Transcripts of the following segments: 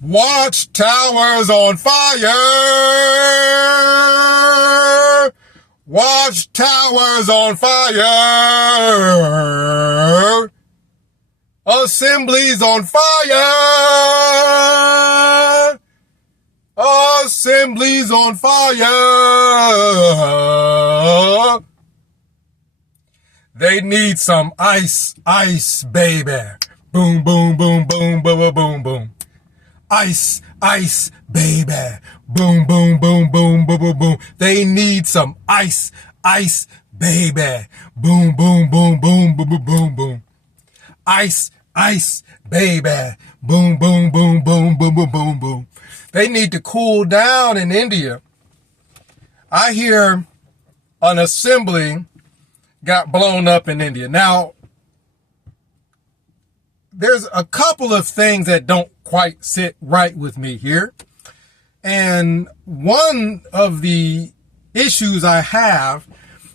Watchtowers on fire. Watchtowers on fire. Assemblies on fire. Assemblies on fire. They need some ice, ice, baby. Boom, boom, boom, boom, boom, boom, boom, boom. Ice, ice, baby. Boom, boom, boom, boom, boom, boom, boom. They need some ice, ice, baby. Boom, boom, boom, boom, boom, boom, boom, boom. Ice, ice, baby. Boom, boom, boom, boom, boom, boom, boom, boom. They need to cool down in India. I hear an assembly got blown up in India. Now, there's a couple of things that don't quite sit right with me here. And one of the issues I have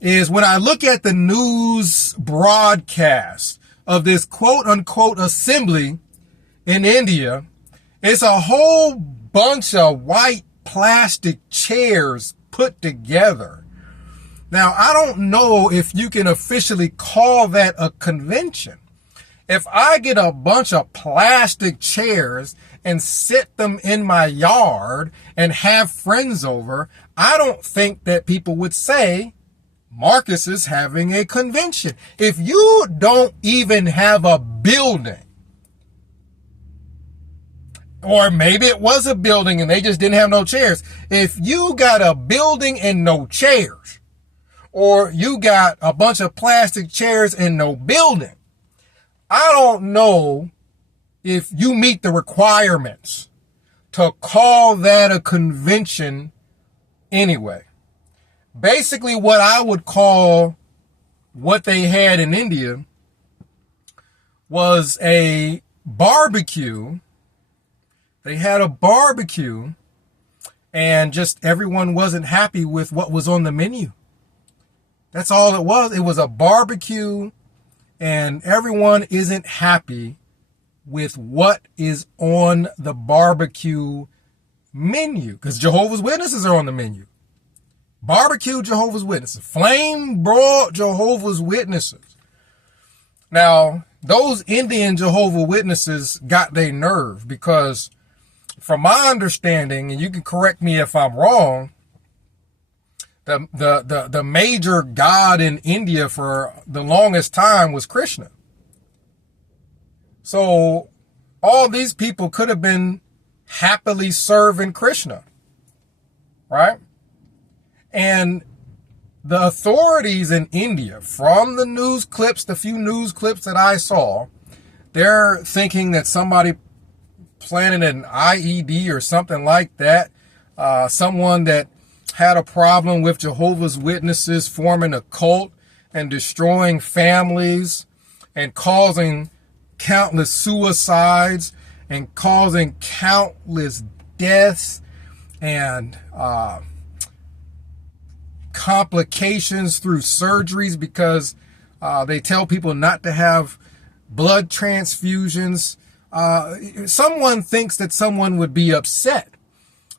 is when I look at the news broadcast of this quote unquote assembly in India, it's a whole bunch of white plastic chairs put together. Now, I don't know if you can officially call that a convention. If I get a bunch of plastic chairs and sit them in my yard and have friends over, I don't think that people would say Marcus is having a convention. If you don't even have a building, or maybe it was a building and they just didn't have no chairs. If you got a building and no chairs, or you got a bunch of plastic chairs and no building, I don't know if you meet the requirements to call that a convention anyway. Basically, what I would call what they had in India was a barbecue. They had a barbecue and just everyone wasn't happy with what was on the menu. That's all it was. It was a barbecue and everyone isn't happy with what is on the barbecue menu, because Jehovah's Witnesses are on the menu. Barbecue Jehovah's Witnesses, flame broiled Jehovah's Witnesses. Now, those Indian Jehovah's Witnesses got their nerve because, from my understanding, and you can correct me if I'm wrong, the major god in India for the longest time was Krishna. So all these people could have been happily serving Krishna, right? And the authorities in India, from the news clips, the few news clips that I saw, they're thinking that somebody planted an IED or something like that. Someone that had a problem with Jehovah's Witnesses forming a cult and destroying families and causing countless suicides and causing countless deaths and complications through surgeries because they tell people not to have blood transfusions. Someone thinks that someone would be upset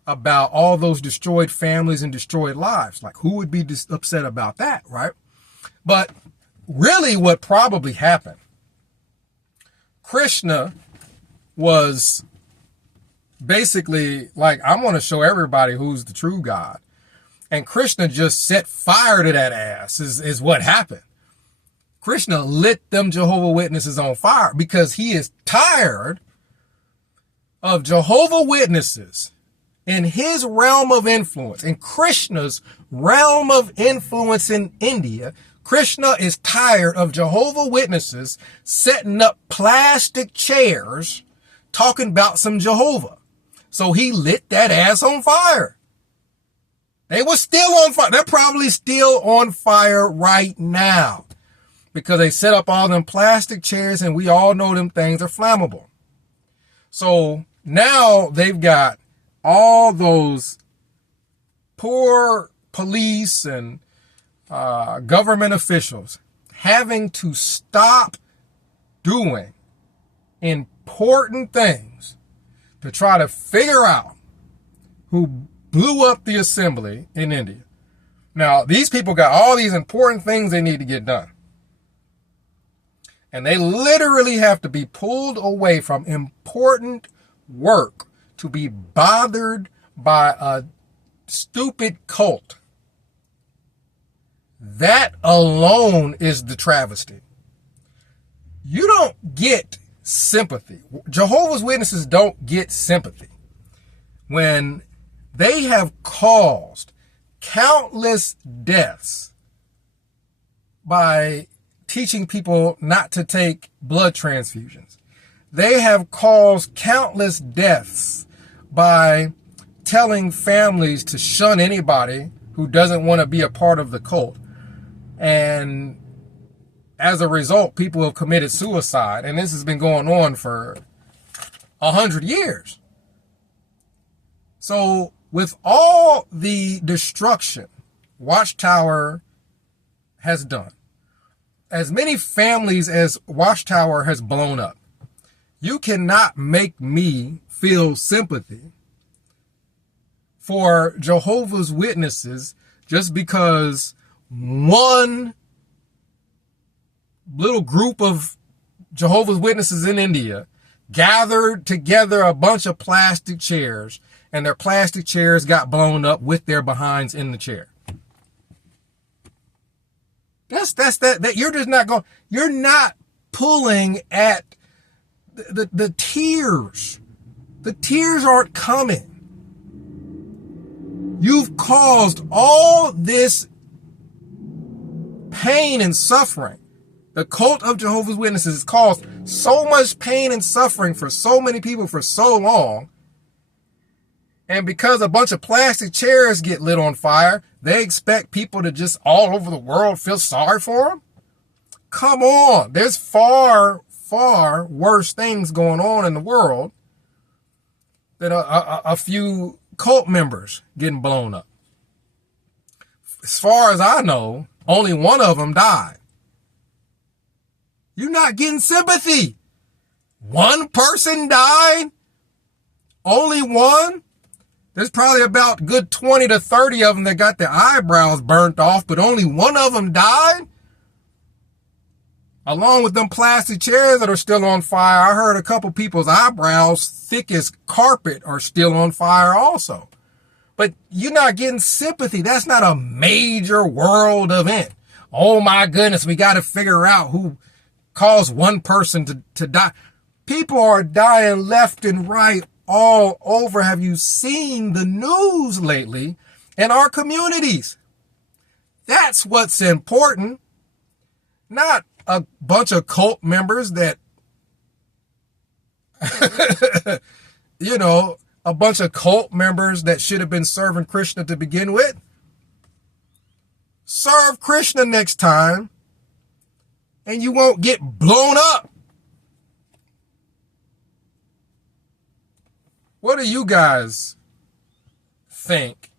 about all those destroyed families and destroyed lives. Like, who would be upset about that, right? But really what probably happened, Krishna was basically like, I'm going to show everybody who's the true God. And Krishna just set fire to that ass is what happened. Krishna lit them Jehovah's Witnesses on fire because he is tired of Jehovah's Witnesses in his realm of influence, in Krishna's realm of influence in India. Krishna is tired of Jehovah's Witnesses setting up plastic chairs talking about some Jehovah. So he lit that ass on fire. They were still on fire. They're probably still on fire right now because they set up all them plastic chairs and we all know them things are flammable. So now they've got all those poor police and government officials having to stop doing important things to try to figure out who blew up the assembly in India. Now, these people got all these important things they need to get done. And they literally have to be pulled away from important work to be bothered by a stupid cult. That alone is the travesty. You don't get sympathy. Jehovah's Witnesses don't get sympathy when they have caused countless deaths by teaching people not to take blood transfusions. They have caused countless deaths by telling families to shun anybody who doesn't want to be a part of the cult. And as a result, people have committed suicide. And this has been going on for 100 years. So with all the destruction Watchtower has done, as many families as Watchtower has blown up, you cannot make me feel sympathy for Jehovah's Witnesses just because one little group of Jehovah's Witnesses in India gathered together a bunch of plastic chairs, and their plastic chairs got blown up with their behinds in the chair. That you're just not going, you're not pulling at the tears. The tears aren't coming. You've caused all this pain and suffering. The cult of Jehovah's Witnesses has caused so much pain and suffering for so many people for so long. And because a bunch of plastic chairs get lit on fire, they expect people to just all over the world feel sorry for them? Come on. There's far, far worse things going on in the world than a few cult members getting blown up. As far as I know, only one of them died. You're not getting sympathy. One person died? Only one? There's probably about good 20 to 30 of them that got their eyebrows burnt off, but only one of them died? Along with them plastic chairs that are still on fire, I heard a couple people's eyebrows, thick as carpet, are still on fire also. But you're not getting sympathy. That's not a major world event. Oh my goodness, we got to figure out who caused one person to die. People are dying left and right all over. Have you seen the news lately in our communities? That's what's important. Not a bunch of cult members that, a bunch of cult members that should have been serving Krishna to begin with. Serve Krishna next time, and you won't get blown up. What do you guys think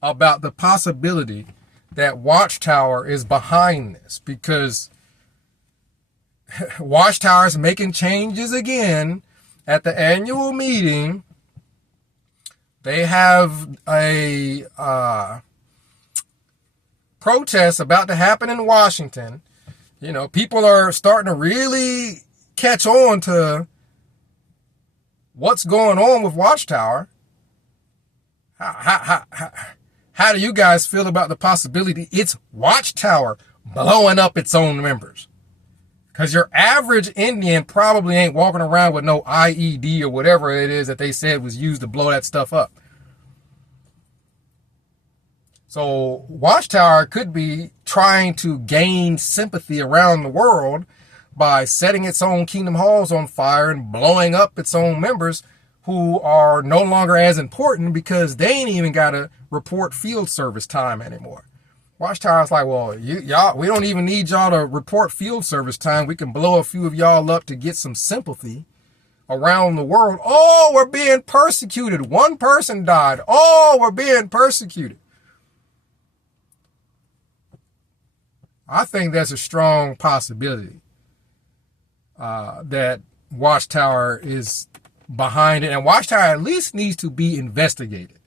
about the possibility that Watchtower is behind this? Because Watchtower is making changes again at the annual meeting. They have a protest about to happen in Washington. People are starting to really catch on to what's going on with Watchtower. How do you guys feel about the possibility it's Watchtower blowing up its own members? Because your average Indian probably ain't walking around with no IED or whatever it is that they said was used to blow that stuff up. So Watchtower could be trying to gain sympathy around the world by setting its own kingdom halls on fire and blowing up its own members who are no longer as important because they ain't even got to report field service time anymore. Watchtower's like, well, y'all, we don't even need y'all to report field service time. We can blow a few of y'all up to get some sympathy around the world. Oh, we're being persecuted. One person died. Oh, we're being persecuted. I think that's a strong possibility that Watchtower is behind it. And Watchtower at least needs to be investigated,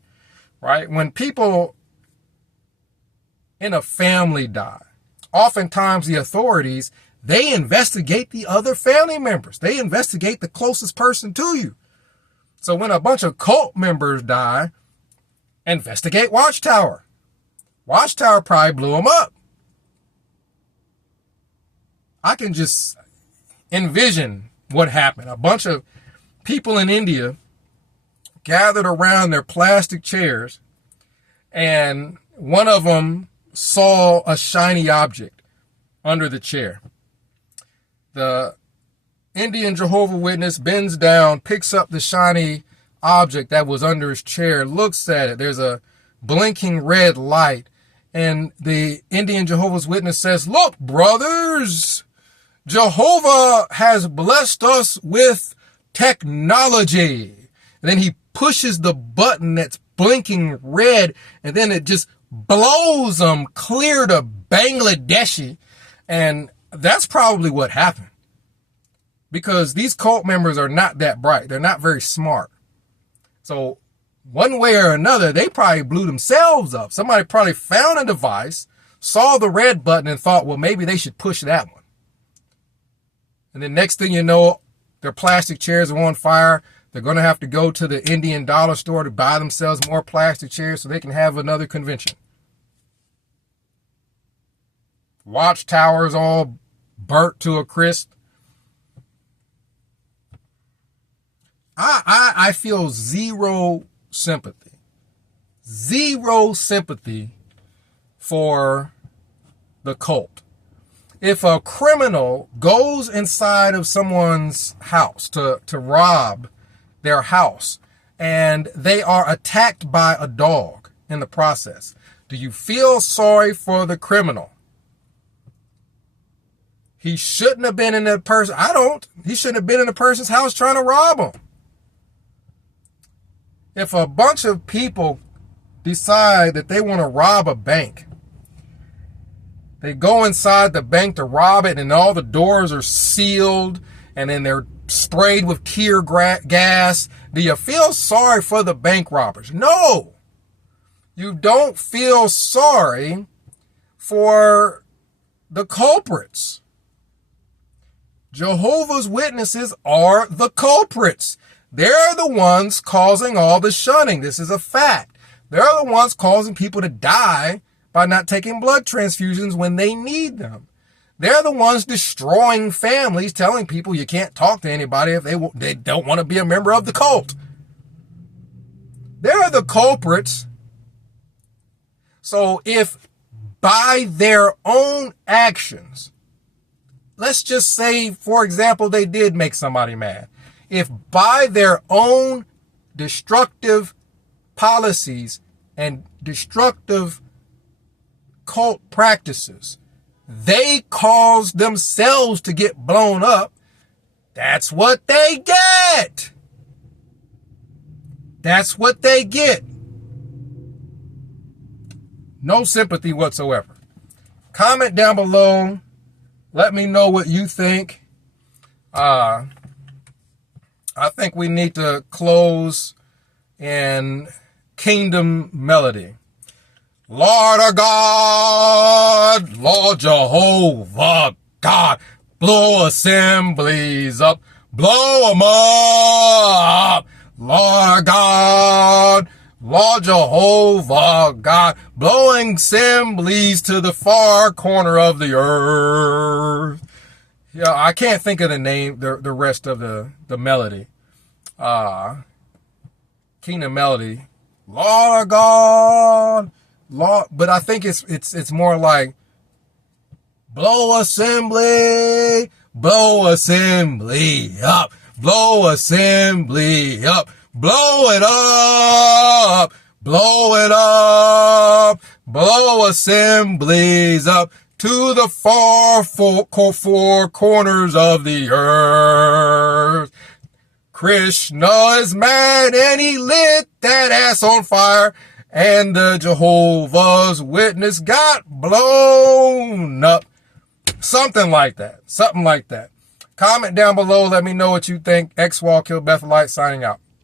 right? When people in a family die, oftentimes the authorities, they investigate the other family members. They investigate the closest person to you. So when a bunch of cult members die, investigate Watchtower. Watchtower probably blew them up. I can just envision what happened. A bunch of people in India gathered around their plastic chairs, and one of them saw a shiny object under the chair. The Indian Jehovah's Witness bends down, picks up the shiny object that was under his chair, looks at it. There's a blinking red light. And the Indian Jehovah's Witness says, "Look, brothers, Jehovah has blessed us with technology." And then he pushes the button that's blinking red, and then it just blows them clear to Bangladeshi. And that's probably what happened, because these cult members are not that bright. They're not very smart. So one way or another, they probably blew themselves up. Somebody probably found a device, saw the red button, and thought, well, maybe they should push that one. And then next thing you know, their plastic chairs are on fire. They're going to have to go to the Indian dollar store to buy themselves more plastic chairs so they can have another convention. Watchtowers all burnt to a crisp. I feel zero sympathy for the cult. If a criminal goes inside of someone's house to rob their house, and they are attacked by a dog in the process, do you feel sorry for the criminal? He shouldn't have been in the person. I don't. He shouldn't have been in the person's house trying to rob him. If a bunch of people decide that they want to rob a bank, they go inside the bank to rob it, and all the doors are sealed, and then they're sprayed with tear gas. Do you feel sorry for the bank robbers? No. You don't feel sorry for the culprits. Jehovah's Witnesses are the culprits. They're the ones causing all the shunning. This is a fact. They're the ones causing people to die by not taking blood transfusions when they need them. They're the ones destroying families, telling people you can't talk to anybody if they don't want to be a member of the cult. They're the culprits. So if by their own actions, let's just say, for example, they did make somebody mad. If by their own destructive policies and destructive cult practices, they caused themselves to get blown up, that's what they get. That's what they get. No sympathy whatsoever. Comment down below. Let me know what you think. I think we need to close in Kingdom Melody. Lord our God, Lord Jehovah God, blow assemblies up, blow them up. Lord our God, Lord Jehovah God, blowing assemblies to the far corner of the earth. Yeah, I can't think of the name, the rest of the melody. Kingdom Melody. Lord God, Lord, but I think it's more like blow assembly up, blow assembly up, blow it up, blow it up, blow assemblies up to the far four corners of the earth. Krishna is mad and he lit that ass on fire, and the Jehovah's Witness got blown up. Something like that. Something like that. Comment down below. Let me know what you think. X Wall Kill Bethelite signing out.